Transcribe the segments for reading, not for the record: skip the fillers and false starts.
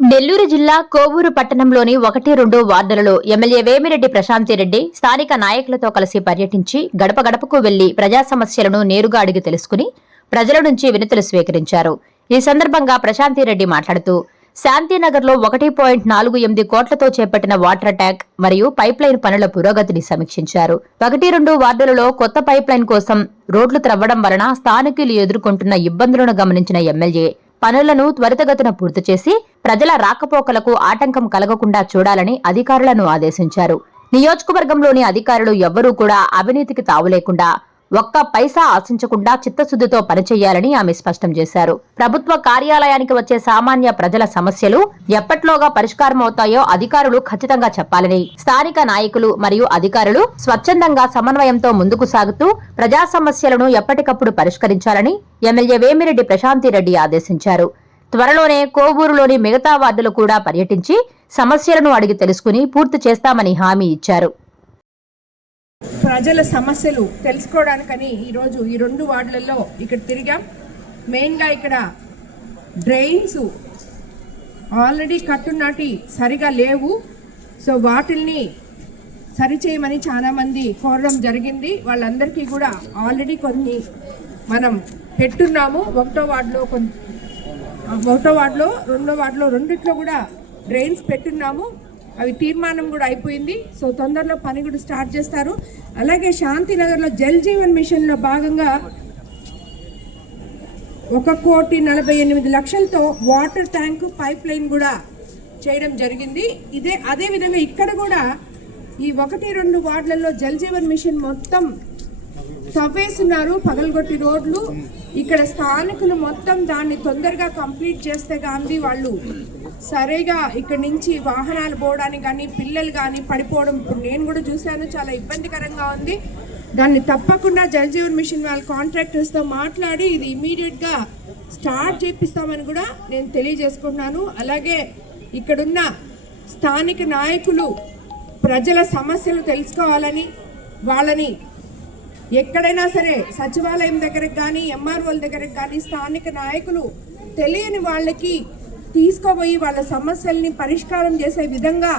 నెల్లూరు జిల్లా కోవూరు పట్టణంలోని 1-2 వార్డులలో ఎమ్మెల్యే వేమిరెడ్డి ప్రశాంతిరెడ్డి స్థానిక నాయకులతో కలిసి పర్యటించి గడప గడపకు వెళ్లి ప్రజా సమస్యలను నేరుగా అడిగి తెలుసుకుని ప్రజల నుంచి వినతులు స్వీకరించారు. ఈ సందర్భంగా ప్రశాంతిరెడ్డి మాట్లాడుతూ శాంతినగర్లో 1.48 కోట్లతో చేపట్టిన వాటర్ ట్యాంక్ మరియు పైప్లైన్ పనుల పురోగతిని సమీక్షించారు. 1-2 వార్డులలో కొత్త పైప్లైన్ కోసం రోడ్లు త్రవ్వడం వలన స్థానికులు ఎదుర్కొంటున్న ఇబ్బందులను గమనించిన ఎమ్మెల్యే పనులను త్వరితగతిన పూర్తి చేసి ప్రజల రాకపోకలకు ఆటంకం కలగకుండా చూడాలని అధికారులను ఆదేశించారు. నియోజకవర్గంలోని అధికారులు ఎవ్వరూ కూడా అవినీతికి తావులేకుండా ఒక్క పైసా ఆశించకుండా చిత్తశుద్దితో పనిచేయాలని ఆమె స్పష్టం చేశారు. ప్రభుత్వ కార్యాలయానికి వచ్చే సామాన్య ప్రజల సమస్యలు ఎప్పట్లోగా పరిష్కారమవుతాయో అధికారులు ఖచ్చితంగా చెప్పాలని, స్థానిక నాయకులు మరియు అధికారులు స్వచ్ఛందంగా సమన్వయంతో ముందుకు సాగుతూ ప్రజా సమస్యలను ఎప్పటికప్పుడు పరిష్కరించాలని ఎమ్మెల్యే వేమిరెడ్డి ప్రశాంతిరెడ్డి ఆదేశించారు. త్వరలోనే కోవూరులోని మిగతా వార్డులు కూడా పర్యటించి సమస్యలను అడిగి తెలుసుకుని పూర్తి చేస్తామని హామీ ఇచ్చారు. ప్రజల సమస్యలు తెలుసుకోవడానికని ఈరోజు ఈ 2 వార్డులలో ఇక్కడ తిరిగాం. మెయిన్గా ఇక్కడ డ్రైన్స్ ఆల్రెడీ కట్టునాటి సరిగా లేవు. సో వాటిల్ని సరిచేయమని చాలామంది కోరడం జరిగింది. వాళ్ళందరికీ కూడా ఆల్రెడీ కొన్ని మనం పెట్టున్నాము. 1వ వార్డులో 2వ వార్డులో రెండిట్లో కూడా డ్రైన్స్ పెట్టున్నాము. అవి తీర్మానం కూడా అయిపోయింది. సో తొందరలో పని కూడా స్టార్ట్ చేస్తారు. అలాగే శాంతినగర్లో జల్ జీవన్ మిషన్లో భాగంగా 1,48,00,000తో వాటర్ ట్యాంక్ పైప్ లైన్ కూడా చేయడం జరిగింది. అదేవిధంగా ఇక్కడ కూడా ఈ 1-2 వార్డులలో జల్ జీవన్ మిషన్ మొత్తం తవ్వేస్తున్నారు, పగలగొట్టి రోడ్లు. ఇక్కడ స్థానికులు మొత్తం దాన్ని తొందరగా కంప్లీట్ చేస్తే కానీ వాళ్ళు సరిగా ఇక్కడ నుంచి వాహనాలు పోవడానికి కానీ పిల్లలు కానీ పడిపోవడం నేను కూడా చూశాను, చాలా ఇబ్బందికరంగా ఉంది. దాన్ని తప్పకుండా జల్ జీవన్ మిషన్ వాళ్ళ కాంట్రాక్టర్స్తో మాట్లాడి ఇది ఇమీడియట్గా స్టార్ట్ చేపిస్తామని కూడా నేను తెలియజేసుకుంటున్నాను. అలాగే ఇక్కడున్న స్థానిక నాయకులు ప్రజల సమస్యలు తెలుసుకోవాలని, వాళ్ళని ఎక్కడైనా సరే సచివాలయం దగ్గరకు కానీ ఎంఆర్ఓల దగ్గరకు కానీ స్థానిక నాయకులు తెలియని వాళ్ళకి తీసుకోబోయి వాళ్ళ సమస్యల్ని పరిష్కారం చేసే విధంగా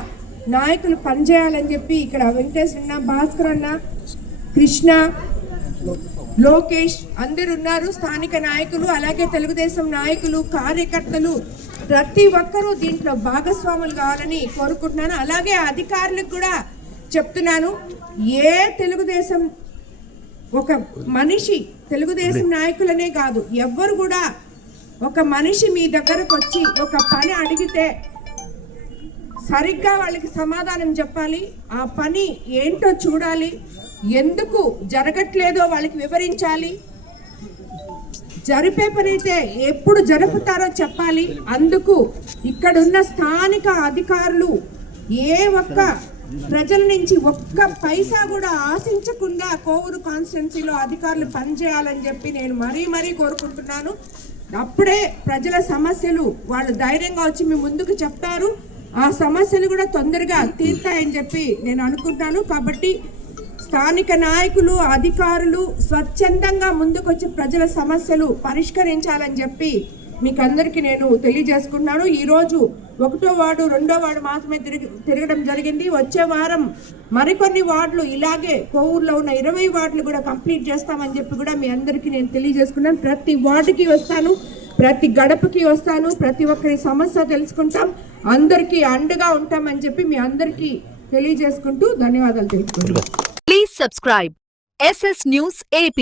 నాయకులు పనిచేయాలని చెప్పి ఇక్కడ వెంకటేష్ అన్న, భాస్కర్ అన్న, కృష్ణ, లోకేష్ అందరు ఉన్నారు స్థానిక నాయకులు. అలాగే తెలుగుదేశం నాయకులు, కార్యకర్తలు ప్రతి ఒక్కరూ దీంట్లో భాగస్వాములు కావాలని కోరుకుంటున్నాను. అలాగే అధికారులకు కూడా చెప్తున్నాను, ఏ తెలుగుదేశం ఒక మనిషి, తెలుగుదేశం నాయకులనే కాదు ఎవ్వరు కూడా ఒక మనిషి మీ దగ్గరకు వచ్చి ఒక పని అడిగితే సరిగ్గా వాళ్ళకి సమాధానం చెప్పాలి. ఆ పని ఏంటో చూడాలి, ఎందుకు జరగట్లేదో వాళ్ళకి వివరించాలి. జరిపే పని అయితే ఎప్పుడు జరుపుతారో చెప్పాలి. అందుకు ఇక్కడున్న స్థానిక అధికారులు ఏ ఒక్క ప్రజల నుంచి ఒక్క పైసా కూడా ఆశించకుండా కోవూరు కాన్స్టిట్యున్సీలో అధికారులు పనిచేయాలని చెప్పి నేను మరీ కోరుకుంటున్నాను. అప్పుడే ప్రజల సమస్యలు వాళ్ళు ధైర్యంగా వచ్చి మీ ముందుకు చెప్తారు. ఆ సమస్యలు కూడా తొందరగా తీరుతాయని చెప్పి నేను అనుకుంటున్నాను. కాబట్టి స్థానిక నాయకులు, అధికారులు స్వచ్ఛందంగా ముందుకొచ్చి ప్రజల సమస్యలు పరిష్కరించాలని చెప్పి మీకు అందరికీ నేను తెలియజేసుకుంటున్నాను. ఈరోజు 1వ వార్డు 2వ వార్డు మాత్రమే తిరగడం జరిగింది. వచ్చే వారం మరికొన్ని వార్డులు ఇలాగే కోవూరులో ఉన్న 20 వార్డులు కూడా కంప్లీట్ చేస్తామని చెప్పి కూడా మీ అందరికీ నేను తెలియజేసుకున్నాను. ప్రతి వార్డుకి వస్తాను, ప్రతి గడపకి వస్తాను, ప్రతి ఒక్కరి సమస్య తెలుసుకుంటాం, అందరికీ అండగా ఉంటామని చెప్పి మీ అందరికీ తెలియజేసుకుంటూ ధన్యవాదాలు తెలుపుకుంటున్నాను. Please subscribe SS News AP.